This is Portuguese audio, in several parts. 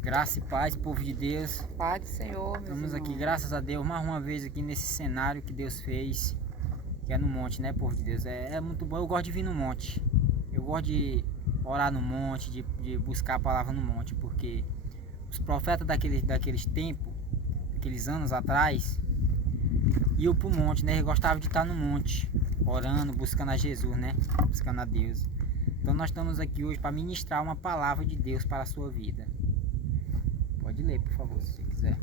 Graça e paz, povo de Deus. Paz do Senhor, meus Estamos aqui, irmãos. graças a Deus, mais uma vez aqui nesse cenário que Deus fez, que é no monte, né, povo de Deus? É muito bom, eu gosto de vir no monte. Eu gosto de orar no monte, de buscar a palavra no monte, porque os profetas daqueles tempos, aqueles anos atrás, iam pro monte, né? Eles gostavam de estar no monte, orando, buscando a Jesus, né? Buscando a Deus. Então nós estamos aqui hoje para ministrar uma palavra de Deus para a sua vida. Pode ler, por favor, se você quiser.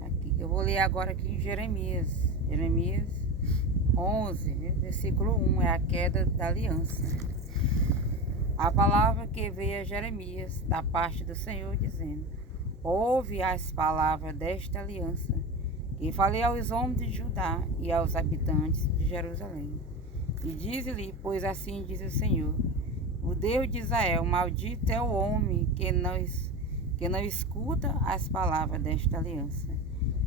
Aqui, eu vou ler agora aqui em Jeremias. Jeremias 11, versículo 1, é a queda da aliança. A palavra que veio a Jeremias da parte do Senhor, dizendo: ouve as palavras desta aliança, que falei aos homens de Judá e aos habitantes de Jerusalém. E diz-lhe, pois assim diz o Senhor, o Deus de Israel: maldito é o homem que não escuta as palavras desta aliança,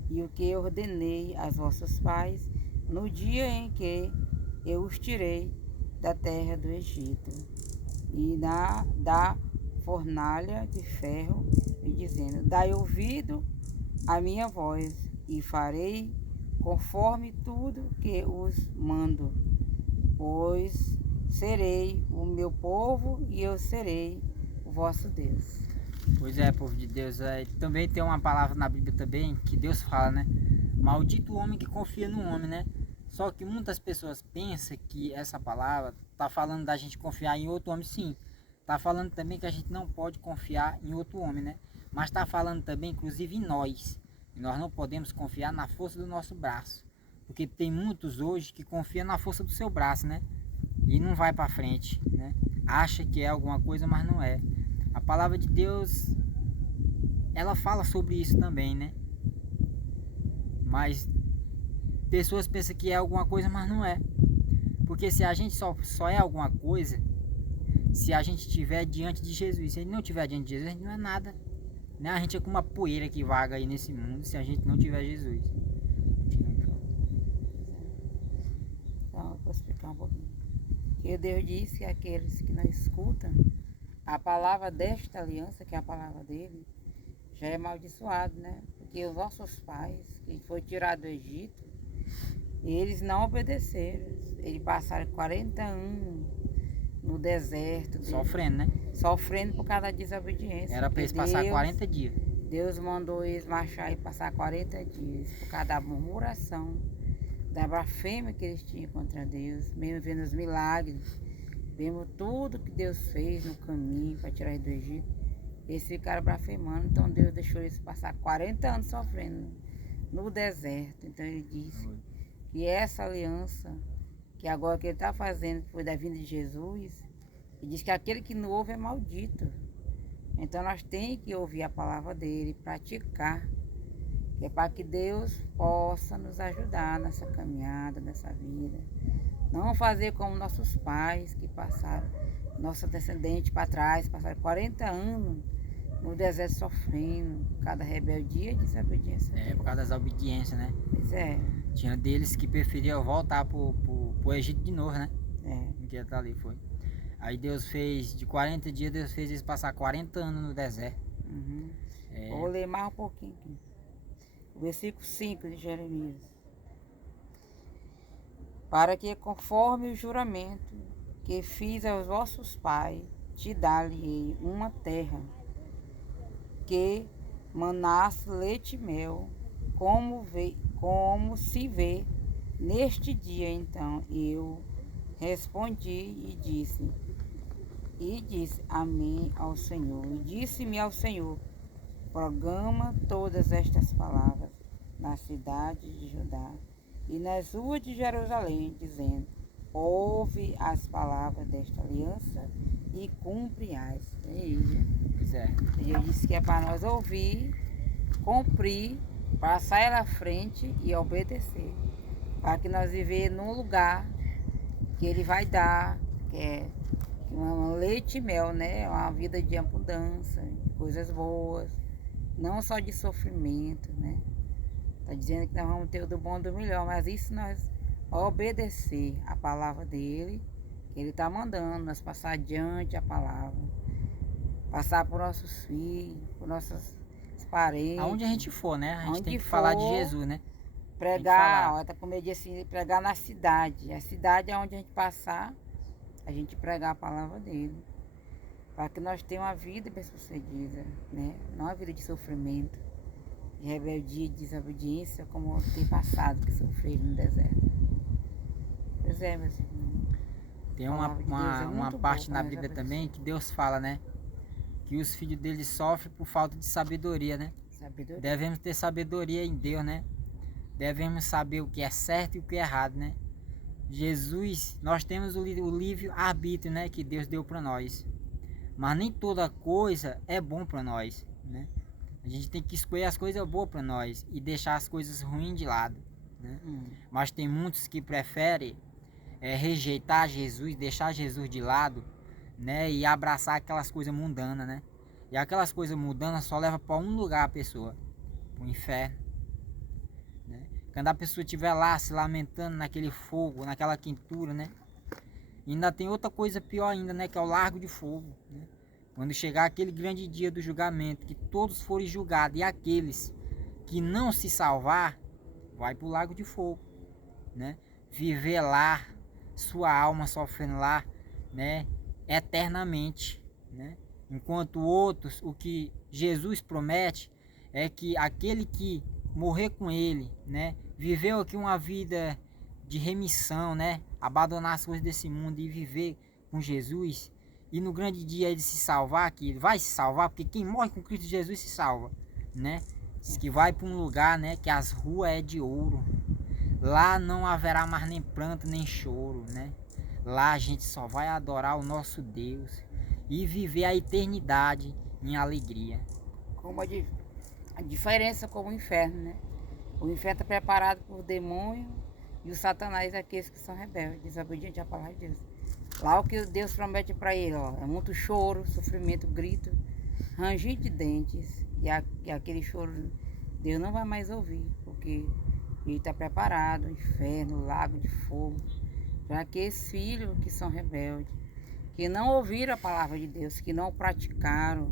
e o que ordenei aos vossos pais no dia em que eu os tirei da terra do Egito, e da fornalha de ferro, e dizendo: dai ouvido à minha voz, e farei conforme tudo que os mando, pois serei o meu povo e eu serei o vosso Deus. Pois é, povo de Deus, também tem uma palavra na Bíblia também que Deus fala, né? Maldito o homem que confia no homem, né? Só que muitas pessoas pensam que essa palavra tá falando da gente confiar em outro homem, sim. Tá falando também que a gente não pode confiar em outro homem, né? Mas tá falando também, inclusive, em nós. E nós não podemos confiar na força do nosso braço. Porque tem muitos hoje que confiam na força do seu braço, né? E não vai para frente, né? Acha que é alguma coisa, mas não é. A palavra de Deus, ela fala sobre isso também, né? Mas pessoas pensam que é alguma coisa, mas não é. Porque se a gente só é alguma coisa, se a gente estiver diante de Jesus. Se a gente não estiver diante de Jesus, a gente não é nada, né? A gente é como uma poeira que vaga aí nesse mundo se a gente não tiver Jesus. Então, eu vou explicar um pouquinho. Que Deus disse que aqueles que não escutam a palavra desta aliança, que é a palavra dele, já é amaldiçoado, né? Porque os nossos pais, que foi tirado do Egito, eles não obedeceram. Eles passaram 40 anos no deserto, Sofrendo, né? sofrendo por causa da desobediência. Era para eles passar 40 dias. Deus mandou eles marchar e passar 40 dias por causa da murmuração, da blasfêmia que eles tinham contra Deus, mesmo vendo os milagres, vendo tudo que Deus fez no caminho para tirar eles do Egito. Eles ficaram blasfemando, então Deus deixou eles passar 40 anos sofrendo no deserto. Então ele disse que essa aliança, que agora que ele está fazendo, que foi da vinda de Jesus, ele diz que aquele que não ouve é maldito. Então nós temos que ouvir a palavra dele, praticar, que é para que Deus possa nos ajudar nessa caminhada, nessa vida. Não fazer como nossos pais que passaram, nossos descendentes para trás, passaram 40 anos no deserto sofrendo, por causa da rebeldia e desobediência. Por causa das obediências, né? Pois é. Tinha deles que preferiam voltar pro Egito de novo, né? Que tá ali, foi. Aí Deus fez, de 40 dias, Deus fez eles passar 40 anos no deserto. Uhum. Vou ler mais um pouquinho aqui. O versículo 5 de Jeremias. Para que, conforme o juramento que fiz aos vossos pais, te dar-lhe uma terra que manasse leite e mel, como se vê neste dia. Então eu respondi e disse amém ao Senhor. E disse-me ao Senhor: programa todas estas palavras na cidade de Judá e nas ruas de Jerusalém, dizendo: ouve as palavras desta aliança e cumpre-as. Pois é. Ele disse que é para nós ouvir, cumprir, passar ela à frente e obedecer, para que nós viver num lugar que ele vai dar, que é um leite e mel, né? Uma vida de abundância, de coisas boas, não só de sofrimento, né? Está dizendo que nós vamos ter o do bom e do melhor, mas isso nós obedecer a palavra dele, que ele está mandando, nós passar adiante a palavra, passar por nossos filhos, por nossos parentes. Aonde a gente for, né? A gente Onde tem que for, falar de Jesus, né? Pregar, falar. ó, tá com medo de assim, pregar na cidade. A cidade é onde a gente passar, a gente pregar a palavra dele. Para que nós tenhamos uma vida bem-sucedida, né? Não uma vida de sofrimento, de rebeldia, de desobediência, como tem passado que sofreram no deserto. Pois é, meus irmãos. Tem A uma, palavra de Deus uma, é uma muito parte boa na para nós Bíblia aprender. também que Deus fala, né? Que os filhos dele sofrem por falta de sabedoria, né? Sabedoria. Devemos ter sabedoria em Deus, né? Devemos saber o que é certo e o que é errado, né? Jesus, nós temos o livre-arbítrio, né? Que Deus deu para nós. Mas nem toda coisa é bom para nós, né? A gente tem que escolher as coisas boas para nós e deixar as coisas ruins de lado, né? Mas tem muitos que preferem rejeitar Jesus, deixar Jesus de lado, né? E abraçar aquelas coisas mundanas, né? E aquelas coisas mundanas só levam para um lugar a pessoa, para o inferno, né? Quando a pessoa estiver lá se lamentando naquele fogo, naquela quentura, né? E ainda tem outra coisa pior ainda, né? Que é o largo de fogo, né? Quando chegar aquele grande dia do julgamento, que todos forem julgados, e aqueles que não se salvar, vai para o lago de fogo, né? Viver lá, sua alma sofrendo lá, né? Eternamente, né? Enquanto outros, o que Jesus promete é que aquele que morrer com ele, né? Viveu aqui uma vida de remissão, né? Abandonar as coisas desse mundo e viver com Jesus, e no grande dia ele se salvar, que ele vai se salvar, porque quem morre com Cristo Jesus se salva, né? Diz que vai para um lugar, né? Que as ruas é de ouro. Lá não haverá mais nem pranto nem choro, né? Lá a gente só vai adorar o nosso Deus e viver a eternidade em alegria. Como a diferença com o inferno, né? O inferno está preparado por demônio e o Satanás é aqueles que são rebeldes, desobedientes à palavra de Deus. Lá o que Deus promete para ele, ó, é muito choro, sofrimento, grito, ranger de dentes. E aquele choro Deus não vai mais ouvir, porque ele está preparado, o inferno, o lago de fogo, para aqueles filhos que são rebeldes, que não ouviram a palavra de Deus, que não praticaram,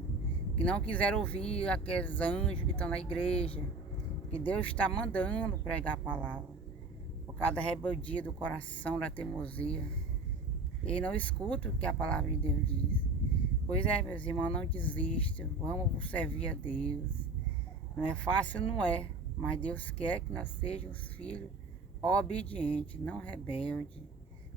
que não quiseram ouvir aqueles anjos que estão na igreja, que Deus está mandando pregar a palavra, por causa da rebeldia do coração, da teimosia. E não escuta o que a palavra de Deus diz. Pois é, meus irmãos, não desistam, vamos servir a Deus. Não é fácil, não é, mas Deus quer que nós sejamos filhos obedientes, não rebeldes,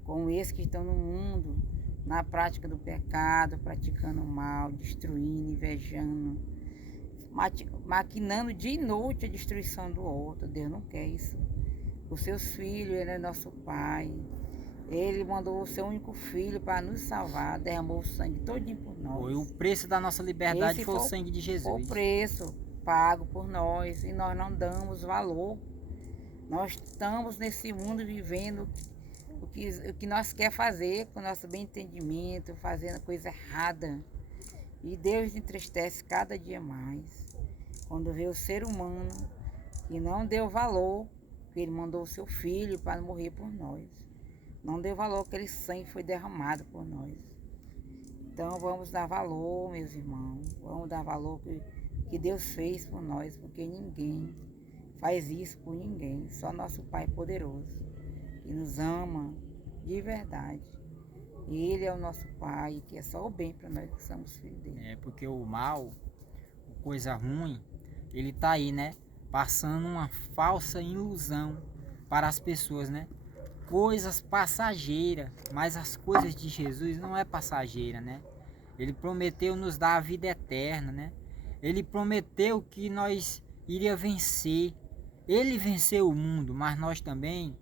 como esses que estão no mundo, na prática do pecado, praticando o mal, destruindo, invejando, maquinando dia e noite a destruição do outro. Deus não quer isso. Os seus filhos, Ele é nosso Pai. Ele mandou o seu único filho para nos salvar, derramou o sangue todinho por nós. Foi o preço da nossa liberdade, Esse foi o sangue de Jesus. Foi o preço pago por nós e nós não damos valor. Nós estamos nesse mundo vivendo o que nós quer fazer com o nosso bem entendimento, fazendo coisa errada. E Deus entristece cada dia mais quando vê o ser humano que não deu valor, que Ele mandou o seu filho para morrer por nós. Não deu valor, aquele sangue foi derramado por nós. Então vamos dar valor, meus irmãos. Vamos dar valor que Deus fez por nós, porque ninguém faz isso por ninguém. Só nosso Pai poderoso, que nos ama de verdade. Ele é o nosso Pai, que é só o bem para nós que somos filhos dele. É porque o mal, coisa ruim, ele tá aí, né? Passando uma falsa ilusão para as pessoas, né? Coisas passageiras, mas as coisas de Jesus não é passageira, né? Ele prometeu nos dar a vida eterna, né? Ele prometeu que nós iria vencer. Ele venceu o mundo, mas nós também.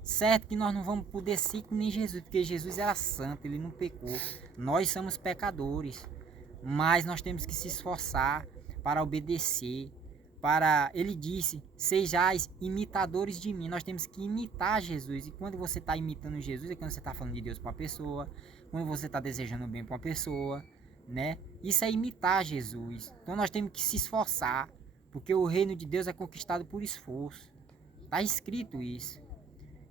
Certo que nós não vamos poder ser que nem Jesus, porque Jesus era santo, ele não pecou. Nós somos pecadores, mas nós temos que se esforçar para obedecer. Ele disse, sejais imitadores de mim. Nós temos que imitar Jesus. E quando você está imitando Jesus, é quando você está falando de Deus para uma pessoa, quando você está desejando bem para uma pessoa, né? Isso é imitar Jesus. Então nós temos que se esforçar, porque o reino de Deus é conquistado por esforço. Está escrito isso.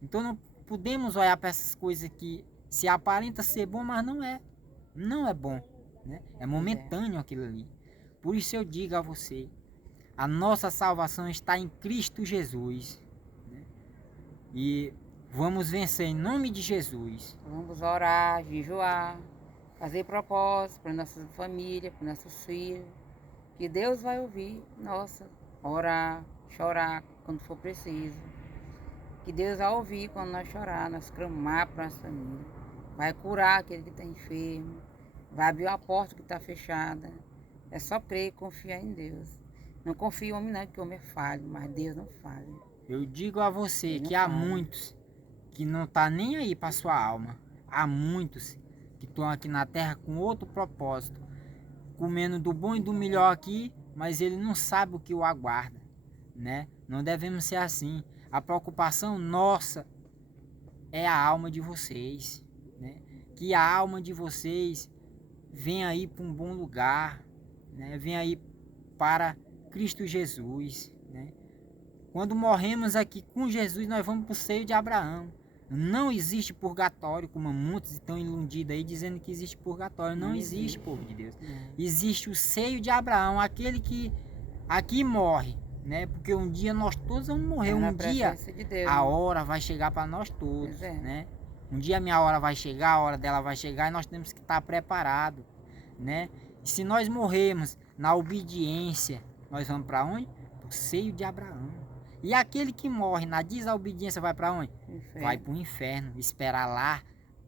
Então não podemos olhar para essas coisas que se aparenta ser bom, mas não é. Não é bom, né? É momentâneo aquilo ali. Por isso eu digo a você, a nossa salvação está em Cristo Jesus, né? E vamos vencer em nome de Jesus. Vamos orar, jejuar, fazer propósitos para nossa família, para nossos filhos. Que Deus vai ouvir, nossa, orar, chorar quando for preciso. Que Deus vai ouvir quando nós chorar, nós clamar para nossa família. Vai curar aquele que está enfermo, vai abrir a porta que está fechada. É só crer e confiar em Deus. Não confie em homem não, que o homem é falho, mas Deus não falha. Eu digo a você Ele não que há falha. muitos que não tá nem aí para sua alma. Há muitos que estão aqui na terra com outro propósito, comendo do bom e do melhor aqui, mas ele não sabe o que o aguarda, né? Não devemos ser assim. A preocupação nossa é a alma de vocês, né? Que a alma de vocês venha aí para um bom lugar, né? Venha aí para Cristo Jesus, né? Quando morremos aqui com Jesus, nós vamos para o seio de Abraão. Não existe purgatório, como muitos estão iludidos aí dizendo que existe purgatório. Não existe, povo de Deus. Existe o seio de Abraão, aquele que aqui morre, né? Porque um dia nós todos vamos morrer. Um dia De Deus, a hora vai chegar para nós todos, né? Um dia a minha hora vai chegar, a hora dela vai chegar e nós temos que estar preparados, né? E se nós morrermos na obediência, nós vamos para onde? Para o seio de Abraão. E aquele que morre na desobediência vai para onde? Vai para o inferno, esperar lá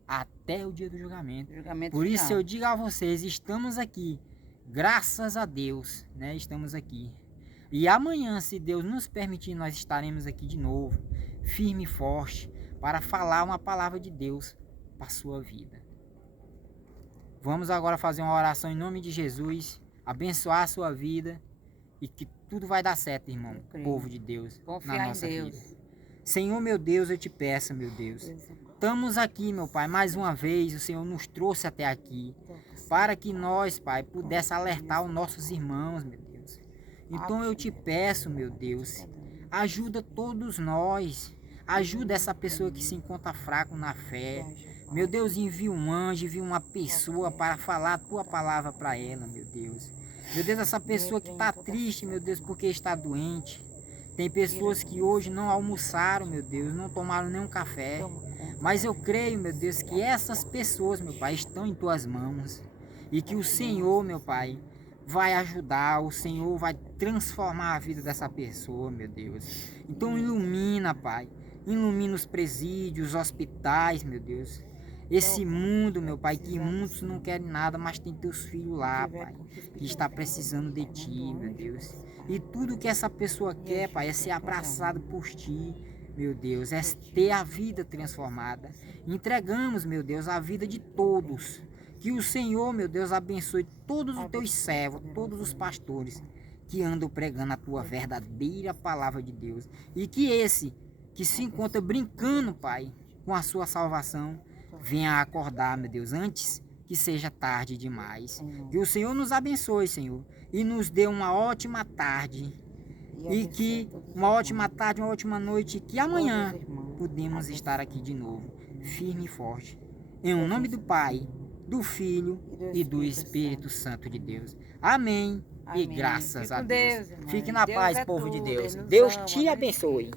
até o dia do julgamento. Por isso final. eu digo a vocês, estamos aqui, graças a Deus, né? Estamos aqui. E amanhã, se Deus nos permitir, nós estaremos aqui de novo, firme e forte, para falar uma palavra de Deus para a sua vida. Vamos agora fazer uma oração em nome de Jesus, abençoar a sua vida e que tudo vai dar certo, irmão, povo de Deus, Confiar na nossa em Deus. vida. Senhor, meu Deus, eu te peço, meu Deus. Estamos aqui, meu Pai, mais uma vez, o Senhor nos trouxe até aqui, para que nós, Pai, pudesse alertar os nossos irmãos, meu Deus. Então eu te peço, meu Deus, ajuda todos nós, ajuda essa pessoa que se encontra fraco na fé. Meu Deus, envia um anjo, envia uma pessoa para falar a tua palavra para ela, meu Deus. Meu Deus, essa pessoa que está triste, meu Deus, porque está doente. Tem pessoas que hoje não almoçaram, meu Deus, não tomaram nenhum café. Mas eu creio, meu Deus, que essas pessoas, meu Pai, estão em tuas mãos. E que o Senhor, meu Pai, vai ajudar, o Senhor vai transformar a vida dessa pessoa, meu Deus. Então ilumina, Pai. Ilumina os presídios, os hospitais, meu Deus. Esse mundo, meu Pai, que muitos não querem nada, mas tem teus filhos lá, Pai, que está precisando de Ti, meu Deus. E tudo que essa pessoa quer, Pai, é ser abraçado por Ti, meu Deus, é ter a vida transformada. Entregamos, meu Deus, a vida de todos. Que o Senhor, meu Deus, abençoe todos os teus servos, todos os pastores que andam pregando a Tua verdadeira palavra de Deus. E que esse que se encontra brincando, Pai, com a sua salvação, venha acordar, meu Deus, antes que seja tarde demais. Que o Senhor nos abençoe, Senhor, e nos dê uma ótima tarde. E que uma ótima tarde, uma ótima noite, que amanhã podemos estar aqui de novo, firme e forte. Em nome do Pai, do Filho e do Espírito Santo de Deus. Amém. E graças a Deus. Fique na paz, povo de Deus. Deus te abençoe.